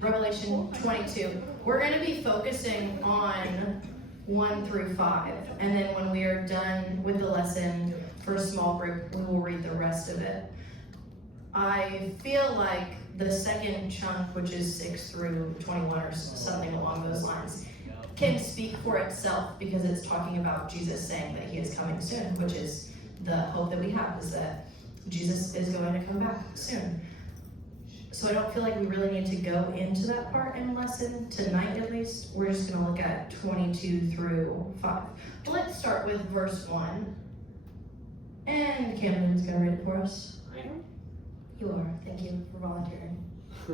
Revelation 22. We're going to be focusing on 1 through 5. And then when we are done with the lesson for a small group, we will read the rest of it. I feel like the second chunk, which is 6 through 21 or something along those lines, can speak for itself because it's talking about Jesus saying that he is coming soon, which is the hope that we have, is that Jesus is going to come back soon. So I don't feel like we really need to go into that part in lesson tonight, at least. We're just going to look at 22 through 5. But let's start with verse 1. And Camden's going to read it for us. I am. You are. Thank you for volunteering. It's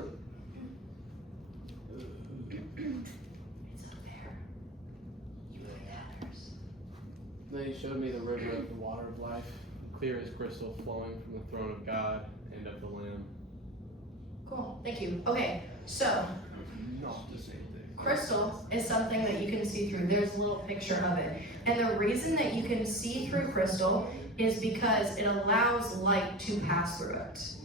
up there. You read others. Then he showed me the river of the water of life, clear as crystal, flowing from the throne of God and of the Lamb. Cool. Thank you. Okay, so Not the same thing. crystal is something that you can see through. There's a little picture of it. And the reason that you can see through crystal is because it allows light to pass through it.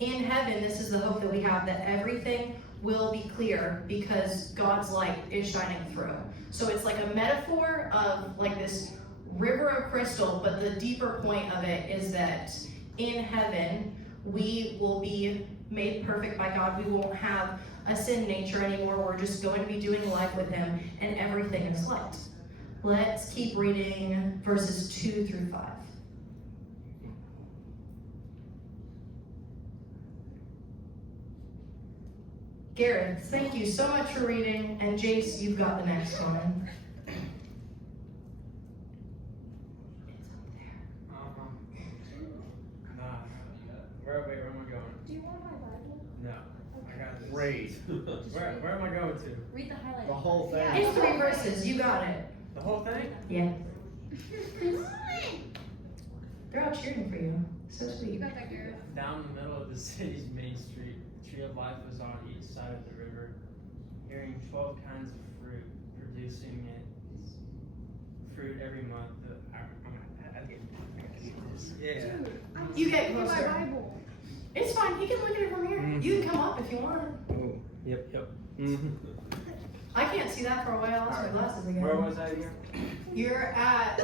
In heaven, this is the hope that we have, that everything will be clear because God's light is shining through. So it's like a metaphor of like this river of crystal, but the deeper point of it is that in heaven, we will be made perfect by God. We won't have a sin nature anymore. We're just going to be doing life with him, and everything is light. Let's keep reading verses 2 through 5. Garrett, thank you so much for reading, and Jace, you've got the next one. It's up there. Where am I going? Do you want my Bible? No. I got this. Great. Where am I going to? Read the highlight. The whole thing. It's 3 verses, you got it. The whole thing? Yeah. Come on. They're all cheering for you. So You sweet. got that, Garrett. Down the middle of the city's main street, the tree of life was on each side of the river, bearing 12 kinds of fruit, producing its fruit every month. Yeah. You get Read my closer. Bible. It's fine, he can look at it from here. You can come up if you want. Oh, yep. I can't see that for a while. I'll my glasses again. Where was I again? You're at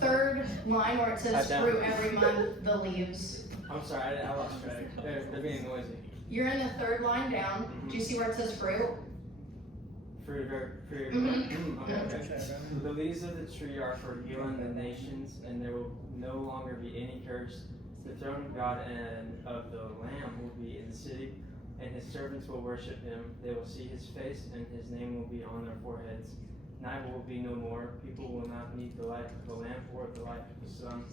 3rd line where it says Down. fruit every month, the leaves. I'm sorry, I lost track. They're being noisy. You're in the 3rd line down. Do you see where it says fruit? Fruit. Mhm. Okay. The leaves of the tree are for healing the nations, and there will no longer be any curse. The throne of God and of the Lamb will be in the city, and his servants will worship him. They will see his face, and his name will be on their foreheads. Night will be no more. People will not need the light of the lamp or the light of the sun,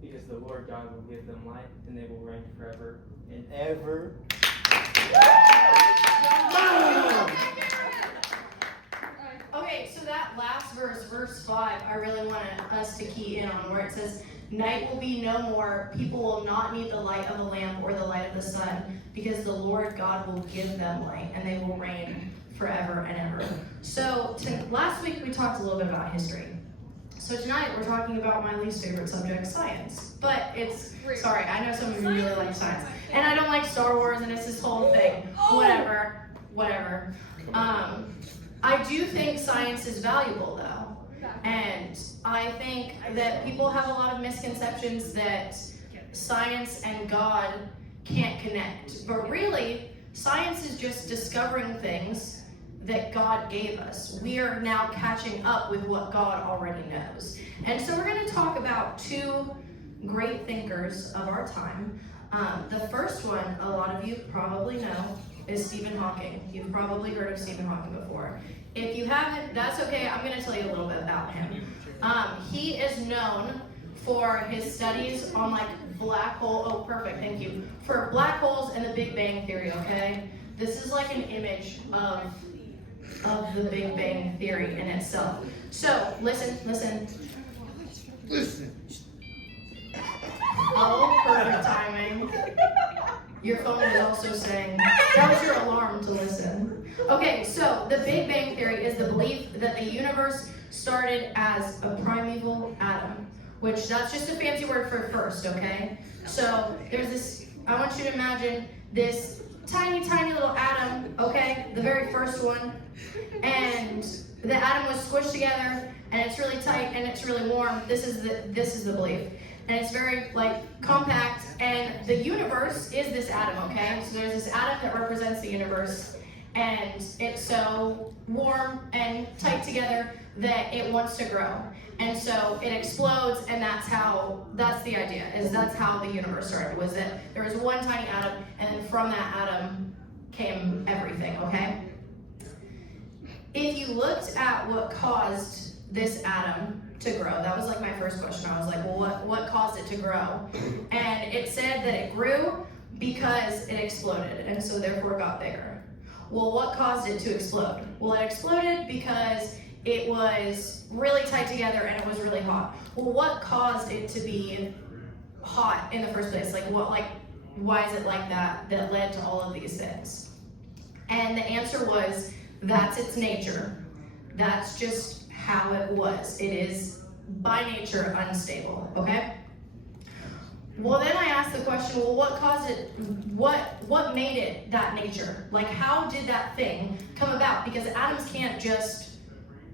because the Lord God will give them light, and they will reign forever and ever. Okay, so that last verse, verse 5, I really wanted us to key in on where it says, night will be no more. People will not need the light of the lamp or the light of the sun, because the Lord God will give them light, and they will reign forever and ever. So last week we talked a little bit about history. So tonight we're talking about my least favorite subject, science. But it's, sorry, I know some of you really like science. And I don't like Star Wars, and it's this whole thing. Whatever. I do think science is valuable, though. And I think that people have a lot of misconceptions that science and God can't connect. But really, science is just discovering things that God gave us. We are now catching up with what God already knows. And so we're going to talk about 2 great thinkers of our time. The first one, a lot of you probably know, is Stephen Hawking. You've probably heard of Stephen Hawking before. If you haven't, that's okay. I'm going to tell you a little bit about him. He is known for his studies on like black hole. Oh, perfect. Thank you. For black holes and the Big Bang Theory, okay? This is like an image of the Big Bang Theory in itself. So, listen. Oh, perfect timing. Your phone is also saying, that was your alarm to listen. Okay, so the Big Bang Theory is the belief that the universe started as a primeval atom, which that's just a fancy word for first, okay? So there's this, I want you to imagine this tiny, tiny little atom, okay? The very first one. And the atom was squished together, and it's really tight, and it's really warm. This is the belief. And it's very, like, compact, and the universe is this atom, okay? So there's this atom that represents the universe, and it's so warm and tight together that it wants to grow. And so it explodes, and that's the idea, is that's how the universe started, was that there was one tiny atom, and then from that atom came everything, okay? If you looked at what caused this atom to grow, that was like my first question. I was like, well, what caused it to grow? And it said that it grew because it exploded, and so therefore it got bigger. Well, what caused it to explode? Well, it exploded because it was really tight together and it was really hot. Well, what caused it to be hot in the first place? Why is it like that led to all of these things? And the answer was, that's its nature. That's just how it was. It is by nature unstable, okay? Well, then I asked the question, well, what caused it, what made it that nature? Like, how did that thing come about? Because atoms can't just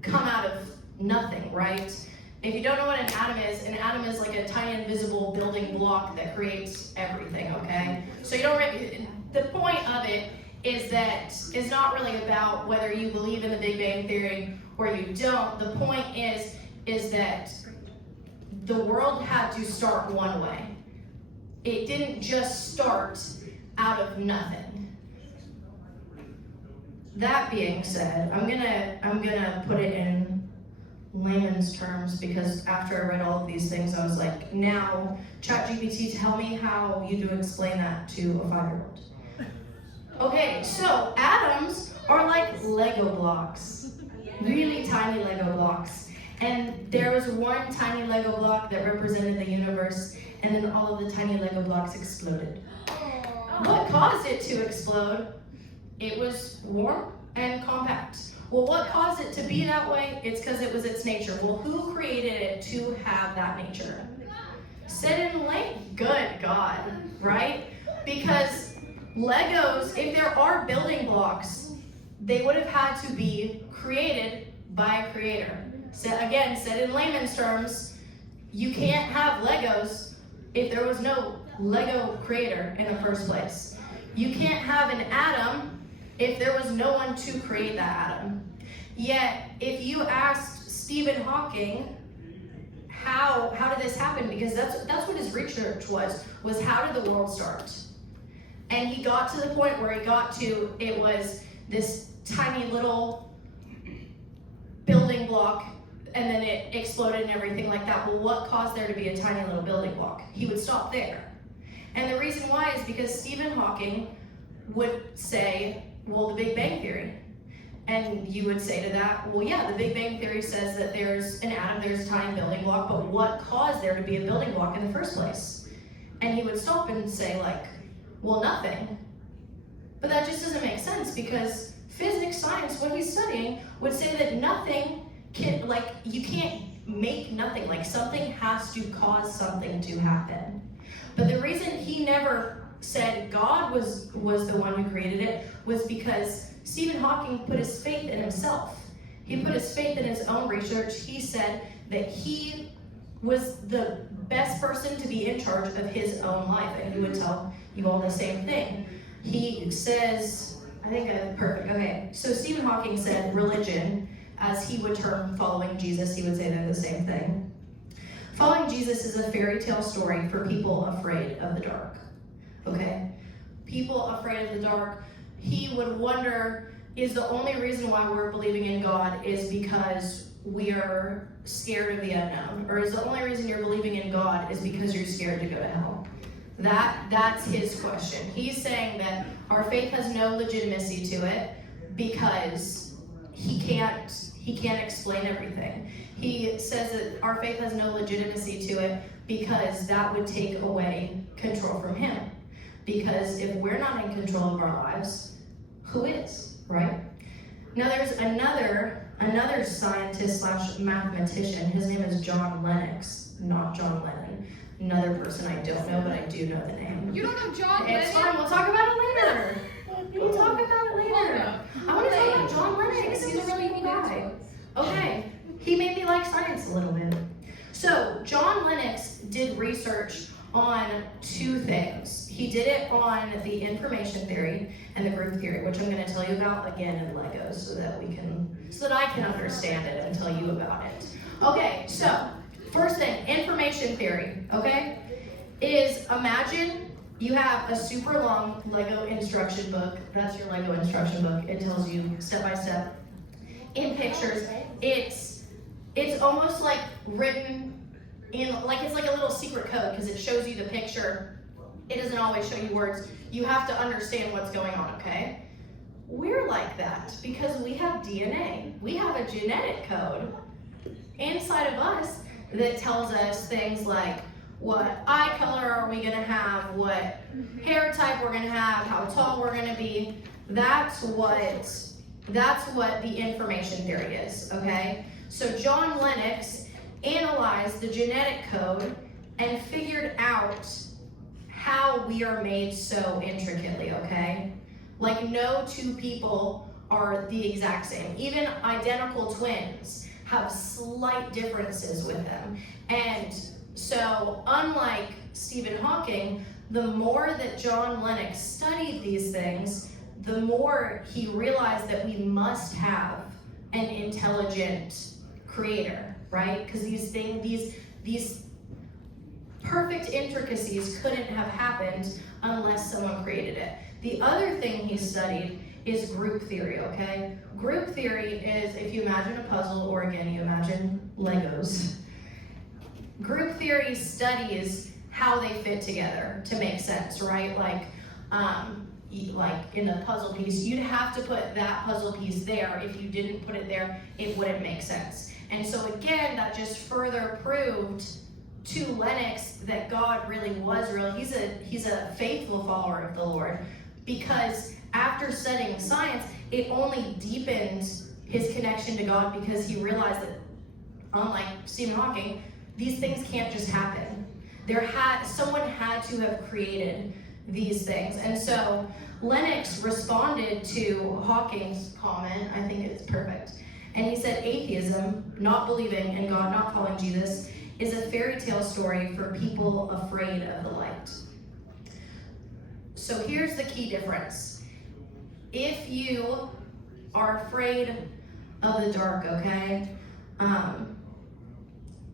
come out of nothing, right? If you don't know what an atom is like a tiny invisible building block that creates everything, okay? So the point of it is that it's not really about whether you believe in the Big Bang Theory or you don't. The point is that the world had to start one way. It didn't just start out of nothing. That being said, I'm gonna put it in layman's terms, because after I read all of these things, I was like, now ChatGPT, tell me how you do explain that to a 5-year-old. Okay, so atoms are like Lego blocks, really tiny Lego blocks. And there was one tiny Lego block that represented the universe, and then all of the tiny Lego blocks exploded. What caused it to explode? It was warm and compact. Well, what caused it to be that way? It's because it was its nature. Well, who created it to have that nature? Said in late, good God, right? Because Legos, if there are building blocks, they would have had to be created by a creator. So again, said in layman's terms, you can't have Legos if there was no Lego creator in the first place. You can't have an atom if there was no one to create that atom. Yet, if you asked Stephen Hawking, how did this happen? Because that's what his research was how did the world start? And he got to the point where he got to, it was this tiny little building block, and then it exploded and everything like that. Well, what caused there to be a tiny little building block? He would stop there. And the reason why is because Stephen Hawking would say, well, the Big Bang Theory. And you would say to that, well, yeah, the Big Bang Theory says that there's an atom, there's a tiny building block, but what caused there to be a building block in the first place? And he would stop and say, like, well, nothing. But that just doesn't make sense, because physics, science, what he's studying would say that nothing can, like, you can't make nothing. Like, something has to cause something to happen. But the reason he never said God was the one who created it was because Stephen Hawking put his faith in himself. He put his faith in his own research. He said that he was the best person to be in charge of his own life, and he would tell you all the same thing. He says, I think perfect, okay. So Stephen Hawking said religion, as he would term following Jesus, he would say they're the same thing. Following Jesus is a fairy tale story for people afraid of the dark, okay? People afraid of the dark. He would wonder, is the only reason why we're believing in God is because we are scared of the unknown? Or is the only reason you're believing in God is because you're scared to go to hell? That's his question. He's saying that our faith has no legitimacy to it because he can't explain everything. He says that our faith has no legitimacy to it because that would take away control from him. Because if we're not in control of our lives, who is, right? Now there's another scientist / mathematician. His name is John Lennox, not John Lennon. Another person I don't know, but I do know the name. You don't know John Lennon? It's fine, we'll talk about it later. We can talk about it later. I want to talk about John Lennox. He's a really cool guy. Okay, he made me like science a little bit. So, John Lennox did research on two things. He did it on the information theory and the group theory, which I'm going to tell you about again in Legos so that I can understand it and tell you about it. Okay, so first thing, information theory, okay, is imagine you have a super long Lego instruction book. That's your Lego instruction book. It tells you step by step in pictures. It's almost like written in, like it's like a little secret code because it shows you the picture. It doesn't always show you words. You have to understand what's going on, okay? We're like that because we have DNA. We have a genetic code inside of us that tells us things like what eye color are we gonna have, what hair type we're gonna have, how tall we're gonna be. That's what the information theory is, okay? So John Lennox analyzed the genetic code and figured out how we are made so intricately, okay? Like no two people are the exact same. Even identical twins have slight differences with them. And so unlike Stephen Hawking, the more that John Lennox studied these things, the more he realized that we must have an intelligent creator, right? Because these perfect intricacies couldn't have happened unless someone created it. The other thing he studied is group theory, okay? Group theory is, if you imagine a puzzle, or again, you imagine Legos. Group theory studies how they fit together to make sense, right? Like in a puzzle piece, you'd have to put that puzzle piece there. If you didn't put it there, it wouldn't make sense. And so again, that just further proved to Lennox that God really was real. He's a faithful follower of the Lord, because after studying science, it only deepened his connection to God, because he realized that, unlike Stephen Hawking, these things can't just happen. Someone had to have created these things. And so Lennox responded to Hawking's comment, I think it's perfect, and he said, atheism, not believing in God, not following Jesus, is a fairy tale story for people afraid of the light. So here's the key difference. If you are afraid of the dark, okay,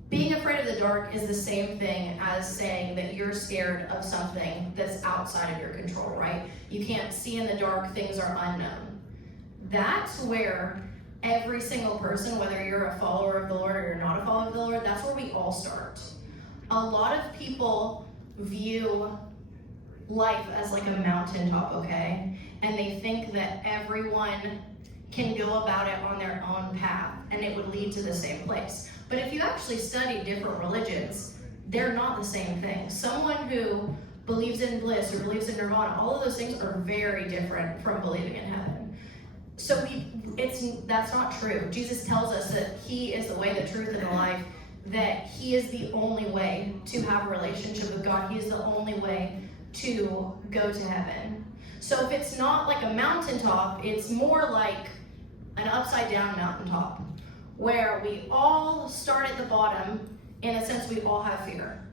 being afraid of the dark is the same thing as saying that you're scared of something that's outside of your control, right? You can't see in the dark, things are unknown. That's where every single person, whether you're a follower of the Lord or you're not a follower of the Lord, that's where we all start. A lot of people view life as like a mountaintop, okay? And they think that everyone can go about it on their own path and it would lead to the same place. But if you actually study different religions, they're not the same thing. Someone who believes in bliss or believes in nirvana, all of those things are very different from believing in heaven. So that's not true. Jesus tells us that he is the way, the truth, and the life, that he is the only way to have a relationship with God. He is the only way to go to heaven. So if it's not like a mountaintop, it's more like an upside down mountaintop, where we all start at the bottom. In a sense, we all have fear.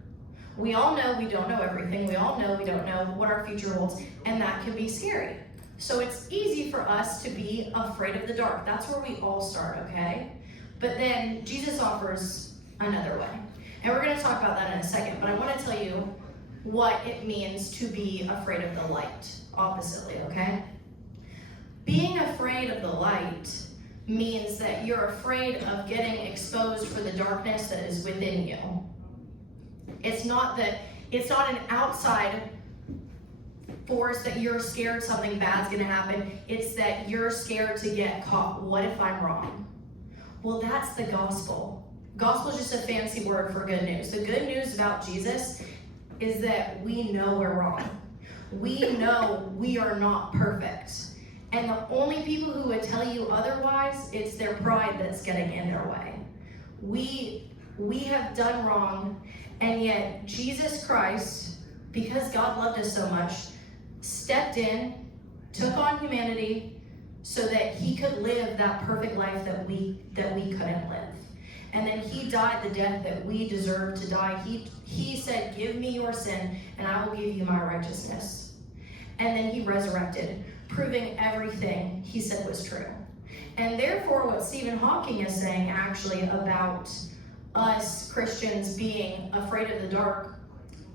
We all know we don't know everything. We all know we don't know what our future holds, and that can be scary. So it's easy for us to be afraid of the dark. That's where we all start, okay? But then Jesus offers another way. And we're going to talk about that in a second, but I want to tell you what it means to be afraid of the light, oppositely, okay? Being afraid of the light means that you're afraid of getting exposed for the darkness that is within you. It's not an outside force that you're scared something bad's gonna happen. It's that you're scared to get caught. What if I'm wrong? Well, that's the gospel. Gospel is just a fancy word for good news. The good news about Jesus is that we know we're wrong. We know we are not perfect. And the only people who would tell you otherwise, it's their pride that's getting in their way. We have done wrong, and yet Jesus Christ, because God loved us so much, stepped in took on humanity so that he could live that perfect life that we couldn't live. And then he died the death that we deserve to die. He said, give me your sin and I will give you my righteousness. And then he resurrected, proving everything he said was true. And therefore, what Stephen Hawking is saying actually about us Christians being afraid of the dark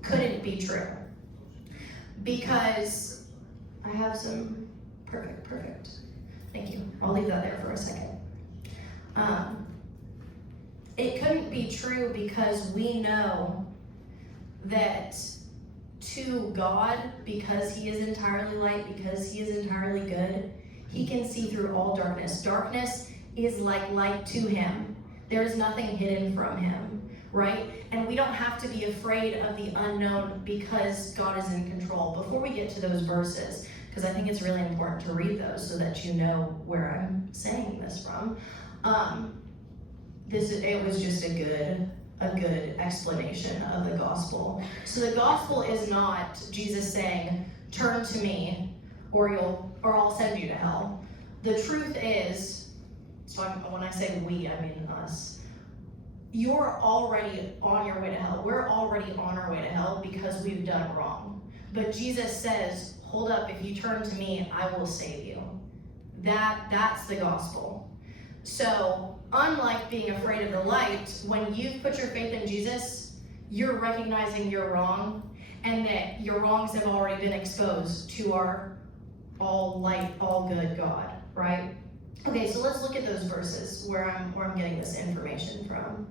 couldn't be true. Because I have some, perfect. Thank you. I'll leave that there for a second. It couldn't be true because we know that to God, because he is entirely light, because he is entirely good, he can see through all darkness. Darkness is like light to him. There is nothing hidden from him, right? And we don't have to be afraid of the unknown because God is in control. Before we get to those verses, because I think it's really important to read those so that you know where I'm saying this from. It was just a good explanation of the gospel. So the gospel is not Jesus saying, turn to me or I'll send you to hell. The truth is, when I say we, I mean us. You're already on your way to hell. We're already on our way to hell because we've done wrong. But Jesus says, hold up, if you turn to me, I will save you. That's the gospel. So, unlike being afraid of the light, when you've put your faith in Jesus, you're recognizing you're wrong and that your wrongs have already been exposed to our all light, all good God, right? Okay, so let's look at those verses where I'm getting this information from.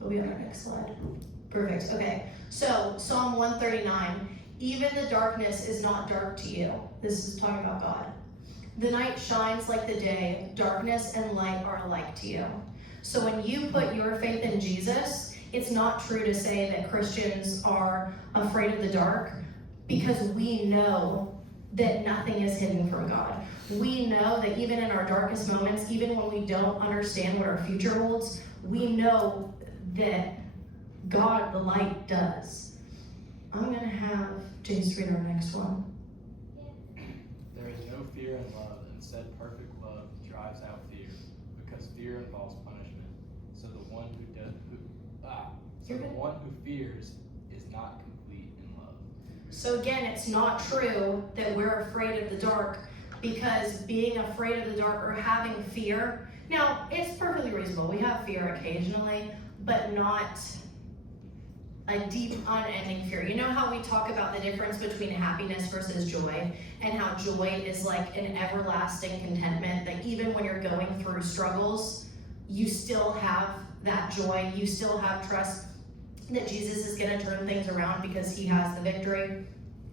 We'll be on our next slide. Perfect, okay. So, Psalm 139, even the darkness is not dark to you. This is talking about God. The night shines like the day, darkness and light are alike to you. So when you put your faith in Jesus, it's not true to say that Christians are afraid of the dark because we know that nothing is hidden from God. We know that even in our darkest moments, even when we don't understand what our future holds, we know that God, the light, does. I'm going to have James read our next one. There is no fear in love, instead perfect love drives out fear, because fear involves punishment. So the one who fears is not complete in love. So again, it's not true that we're afraid of the dark, because being afraid of the dark or having fear, now it's perfectly reasonable. We have fear occasionally, but not a deep, unending fear. You know how we talk about the difference between happiness versus joy, and how joy is like an everlasting contentment, that even when you're going through struggles, you still have that joy, you still have trust that Jesus is going to turn things around because he has the victory,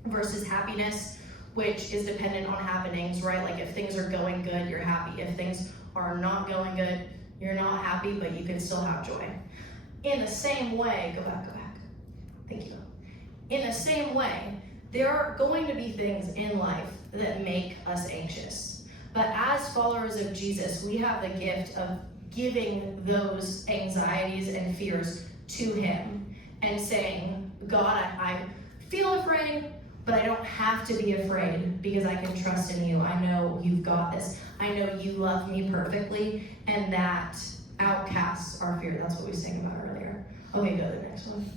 versus happiness, which is dependent on happenings, right? Like if things are going good, you're happy. If things are not going good, you're not happy, but you can still have joy. In the same way, go back. Thank you. In the same way, there are going to be things in life that make us anxious. But as followers of Jesus, we have the gift of giving those anxieties and fears to him and saying, God, I feel afraid, but I don't have to be afraid because I can trust in you. I know you've got this. I know you love me perfectly, and that outcasts our fear. That's what we sang about earlier. Okay, go to the next one.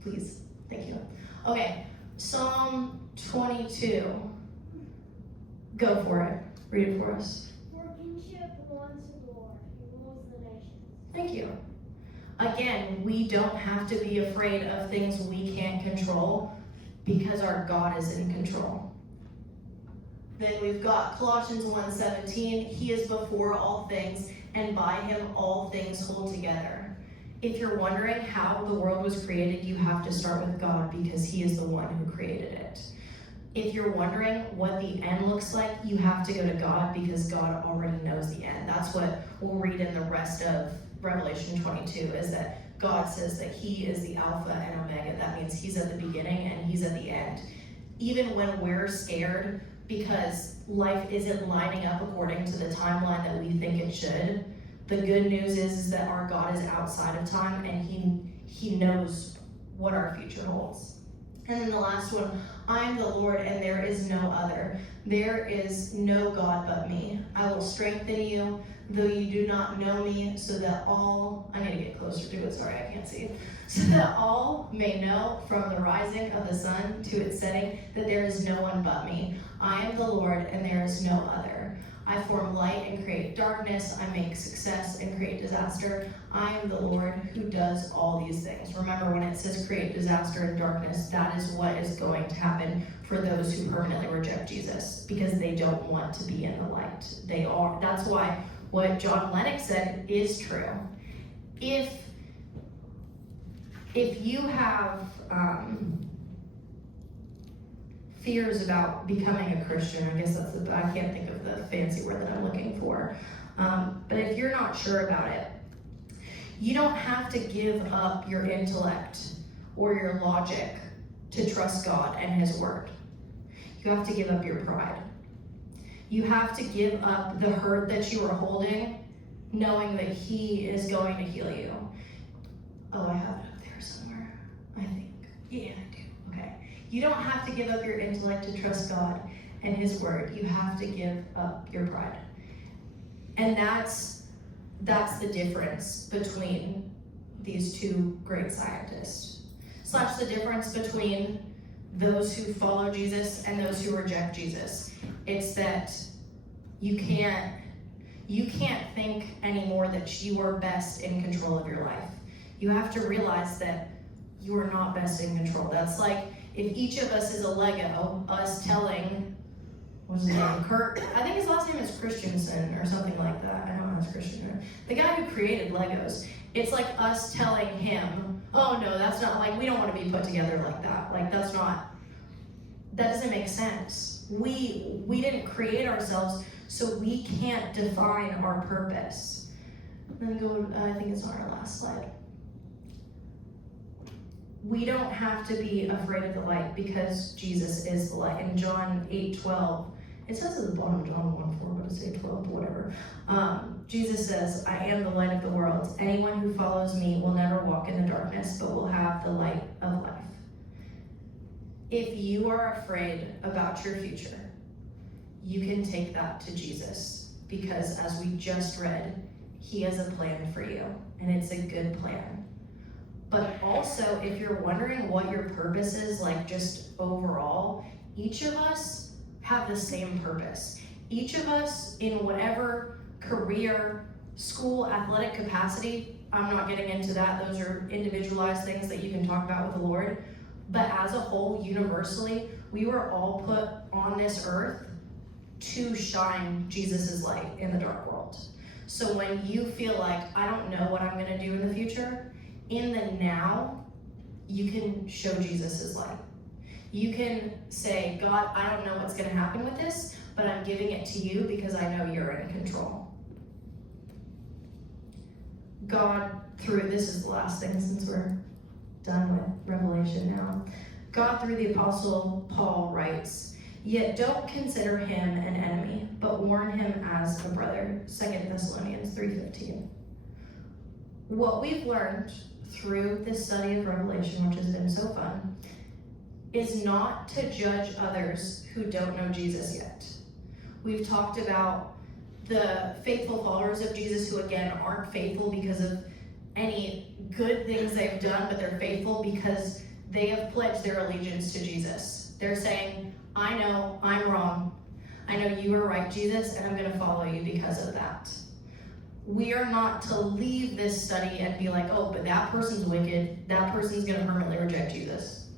Please. Thank you. Okay, Psalm 22. Go for it. Read it for us. For kingship belongs to the Lord, who rules the nations. Thank you. Again, we don't have to be afraid of things we can't control because our God is in control. Then we've got Colossians 1:17. He is before all things, and by him all things hold together. If you're wondering how the world was created, you have to start with God because he is the one who created it. If you're wondering what the end looks like, you have to go to God because God already knows the end. That's what we'll read in the rest of Revelation 22, is that God says that he is the Alpha and Omega. That means he's at the beginning and he's at the end. Even when we're scared because life isn't lining up according to the timeline that we think it should, the good news is that our God is outside of time and he knows what our future holds. And then the last one, I am the Lord, and there is no other. There is no God but me. I will strengthen you, though you do not know me, so that all, I need to get closer to it, sorry, I can't see it, so that all may know from the rising of the sun to its setting that there is no one but me. I am the Lord, and there is no other. I form light and create darkness. I make success and create disaster. I am the Lord who does all these things. Remember, when it says create disaster and darkness, that is what is going to happen for those who permanently reject Jesus, because they don't want to be in the light. They are. That's why what John Lennox said is true. If you have fears about becoming a Christian, I guess I can't think of the fancy word that I'm looking for, but if you're not sure about it, you don't have to give up your intellect or your logic to trust God and His Word. You have to give up your pride. You have to give up the hurt that you are holding, knowing that He is going to heal you. Oh, I have it up there somewhere, I think. Yeah, I do. Okay. You don't have to give up your intellect to trust God and His Word. You have to give up your pride. And that's the difference between these two great scientists. Slash the difference between those who follow Jesus and those who reject Jesus. It's that you can't think anymore that you are best in control of your life. You have to realize that you are not best in control. That's like if each of us is a Lego, us telling, what's his name, Kurt, I think his last name is Christensen or something like that. I don't know if it's Christian. The guy who created Legos. It's like us telling him, oh no, that's not, like, we don't want to be put together like that. Like, that doesn't make sense. We didn't create ourselves, so we can't define our purpose. Then go, I think it's on our last slide. We don't have to be afraid of the light because Jesus is the light. In John 8:12, it says at the bottom, John 1:4, what does it say, 12, whatever. Jesus says, I am the light of the world. Anyone who follows me will never walk in the darkness, but will have the light of life. If you are afraid about your future, you can take that to Jesus, because as we just read, He has a plan for you, and it's a good plan. But also, if you're wondering what your purpose is, like just overall, each of us have the same purpose. Each of us, in whatever career, school, athletic capacity, I'm not getting into that, those are individualized things that you can talk about with the Lord, but as a whole, universally, we were all put on this earth to shine Jesus's light in the dark world. So when you feel like, I don't know what I'm gonna do in the future, in the now, you can show Jesus' light. You can say, God, I don't know what's gonna happen with this, but I'm giving it to you because I know you're in control. God, this is the last thing since we're done with Revelation now. God, through the Apostle Paul, writes, yet don't consider him an enemy, but warn him as a brother. 2 Thessalonians 3:15. What we've learned through this study of Revelation, which has been so fun, is not to judge others who don't know Jesus yet. We've talked about the faithful followers of Jesus who, again, aren't faithful because of any good things they've done, but they're faithful because they have pledged their allegiance to Jesus. They're saying, I know I'm wrong. I know you are right, Jesus, and I'm going to follow you because of that. We are not to leave this study and be like, oh, but that person's wicked. That person's going to permanently reject Jesus.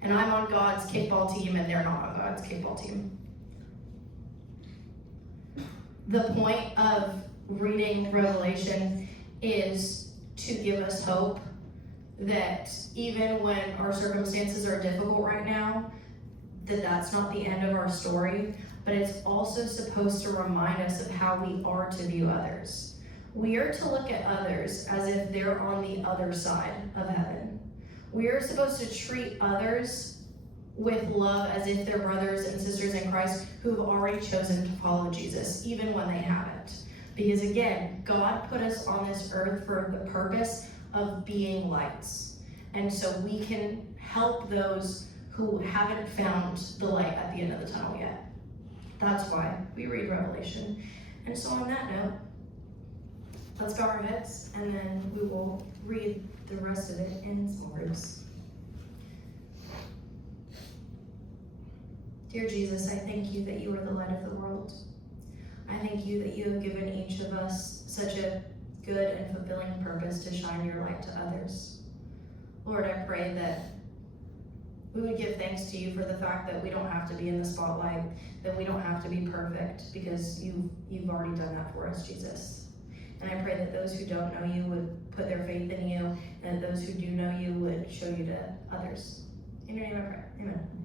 And I'm on God's kickball team and they're not on God's kickball team. The point of reading Revelation is to give us hope that even when our circumstances are difficult right now, that's not the end of our story, but it's also supposed to remind us of how we are to view others. We are to look at others as if they're on the other side of heaven. We are supposed to treat others with love as if they're brothers and sisters in Christ who have already chosen to follow Jesus, even when they haven't. Because again, God put us on this earth for the purpose of being lights. And so we can help those who haven't found the light at the end of the tunnel yet. That's why we read Revelation. And so on that note, let's bow our heads and then we will read the rest of it in some words. Dear Jesus, I thank you that you are the light of the world. I thank you that you have given each of us such a good and fulfilling purpose to shine your light to others. Lord, I pray that we would give thanks to you for the fact that we don't have to be in the spotlight, that we don't have to be perfect, because you've already done that for us, Jesus. And I pray that those who don't know you would put their faith in you, and that those who do know you would show you to others. In your name I pray. Amen.